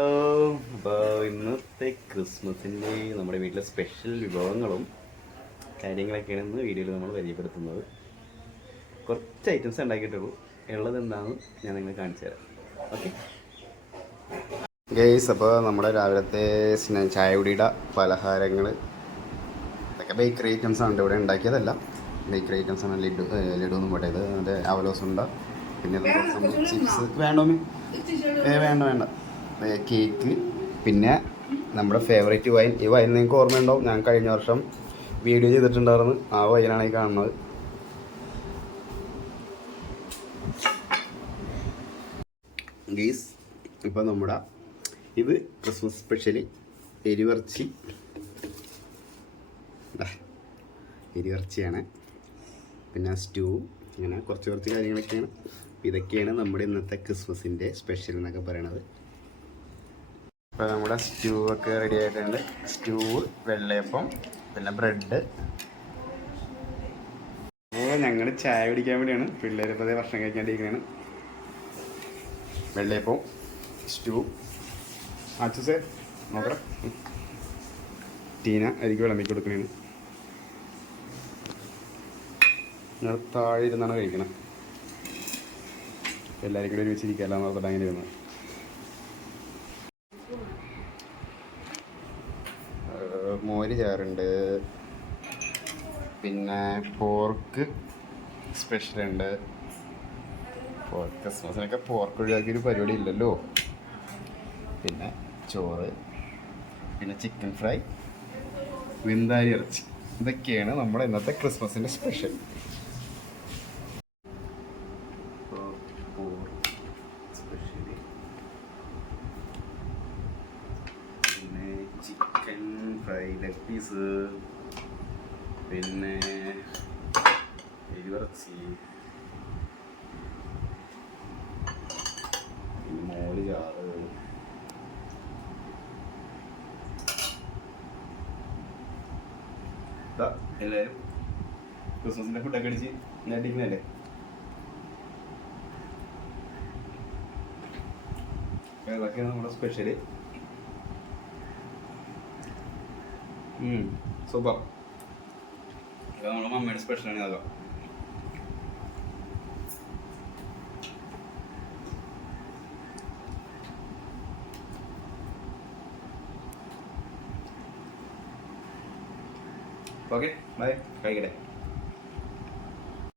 അപ്പോൾ ഇന്നത്തെ ക്രിസ്മസിന്റെ നമ്മുടെ വീട്ടിലെ സ്പെഷ്യൽ വിഭവങ്ങളും കാര്യങ്ങളൊക്കെയാണ് ഇന്ന് വീഡിയോയിൽ നമ്മൾ പരിചയപ്പെടുത്തുന്നത്. കുറച്ച് ഐറ്റംസ് ഉണ്ടാക്കിയിട്ടുള്ളൂ. ഉള്ളത് എന്താണെന്ന് ഞാൻ നിങ്ങൾ കാണിച്ചു തരാം. ഓക്കെ ഗെയ്സ് അപ്പോൾ നമ്മുടെ രാവിലത്തെ സ്ന- ചായ കുടിയുടെ പലഹാരങ്ങൾ. ഇതൊക്കെ ബേക്കറി ഐറ്റംസ് ആണ്. ഇവിടെ ഉണ്ടാക്കിയതല്ല. ബേക്കറി ഐറ്റംസ് ആണ്. ലഡു ലഡു ഒന്നും പോട്ടെ. ഇത് അവലോസുണ്ട്? അവലോസ് ഉണ്ട് പിന്നെ നമ്മൾ ചിപ്സ്. വേണ്ടോ വേണ്ട വേണ്ട. കേക്ക് പിന്നെ നമ്മുടെ ഫേവറേറ്റ് വൈൻ ഈ വൈൻ നിങ്ങൾക്ക് ഓർമ്മയുണ്ടാവും. ഞാൻ കഴിഞ്ഞ വർഷം വീഡിയോ ചെയ്തിട്ടുണ്ടായിരുന്നു. ആ വൈനാണ് ഈ കാണുന്നത്. ഗീസ് ഇപ്പം നമ്മുടെ ഇത് ക്രിസ്മസ് സ്പെഷ്യലി എരിവർച്ചി എരിവർച്ചിയാണ് പിന്നെ സ്റ്റൂ ഇങ്ങനെ കുറച്ച് കുറച്ച് കാര്യങ്ങളൊക്കെയാണ്. ഇതൊക്കെയാണ് നമ്മുടെ ഇന്നത്തെ ക്രിസ്മസിന്റെ സ്പെഷ്യൽ എന്നൊക്കെ പറയണത്. ഇപ്പോൾ നമ്മുടെ സ്റ്റൂ ഒക്കെ റെഡി ആയിട്ടുണ്ട്. സ്റ്റൂ വെള്ളയപ്പം പിന്നെ ബ്രെഡ് അപ്പോൾ ഞങ്ങൾ ചായ കുടിക്കാൻ വേണ്ടിയാണ്. പിള്ളേരിപ്പോൾ അതേ ഭക്ഷണം കഴിക്കാണ്ടിരിക്കുകയാണ് വെള്ളയപ്പം സ്റ്റൂ ആച്ചസേ സേ. ടീന എനിക്ക് വിളമ്പി കൊടുക്കണേന്ന് ഞങ്ങൾ താഴെ ഇരുന്നാണ് കഴിക്കണം. എല്ലാവരും കൂടി ഒരുമിച്ചിരിക്കാമല്ലോ എന്ന് അങ്ങനെ ഇരുന്നത്. മോര് ചാറുണ്ട്. പിന്നെ പോർക്ക് സ്പെഷ്യലുണ്ട്. പോർക്ക് ക്രിസ്മസിനൊക്കെ പോർക്ക് ഒഴിവാക്കിയൊരു പരിപാടി ഇല്ലല്ലോ. പിന്നെ ചോറ് പിന്നെ ചിക്കൻ ഫ്രൈ വിന്താരി ഇറച്ചി. ഇതൊക്കെയാണ് നമ്മുടെ ഇന്നത്തെ ക്രിസ്മസിന്റെ സ്പെഷ്യൽ സ്പെഷ്യലി പിന്നെ ചിക്കൻ ഫ്രൈ ലെഗ് പീസ് പിന്നെ എരിവിറച്ചി മോര് ചാറ് എല്ലാവരും ക്രിസ്മസിന്റെ ഫുഡൊക്കെ അടിച്ച് നേടിക്കുന്നല്ലേ അതൊക്കെയാണ് നമ്മുടെ സ്പെഷ്യൽ സൂപ്പർ. ഇത് നമ്മുടെ മമ്മിയുടെ സ്പെഷ്യലാണ് ഇതൊക്കെ. ഓക്കെ ബൈ കഴിക്കട്ടെ.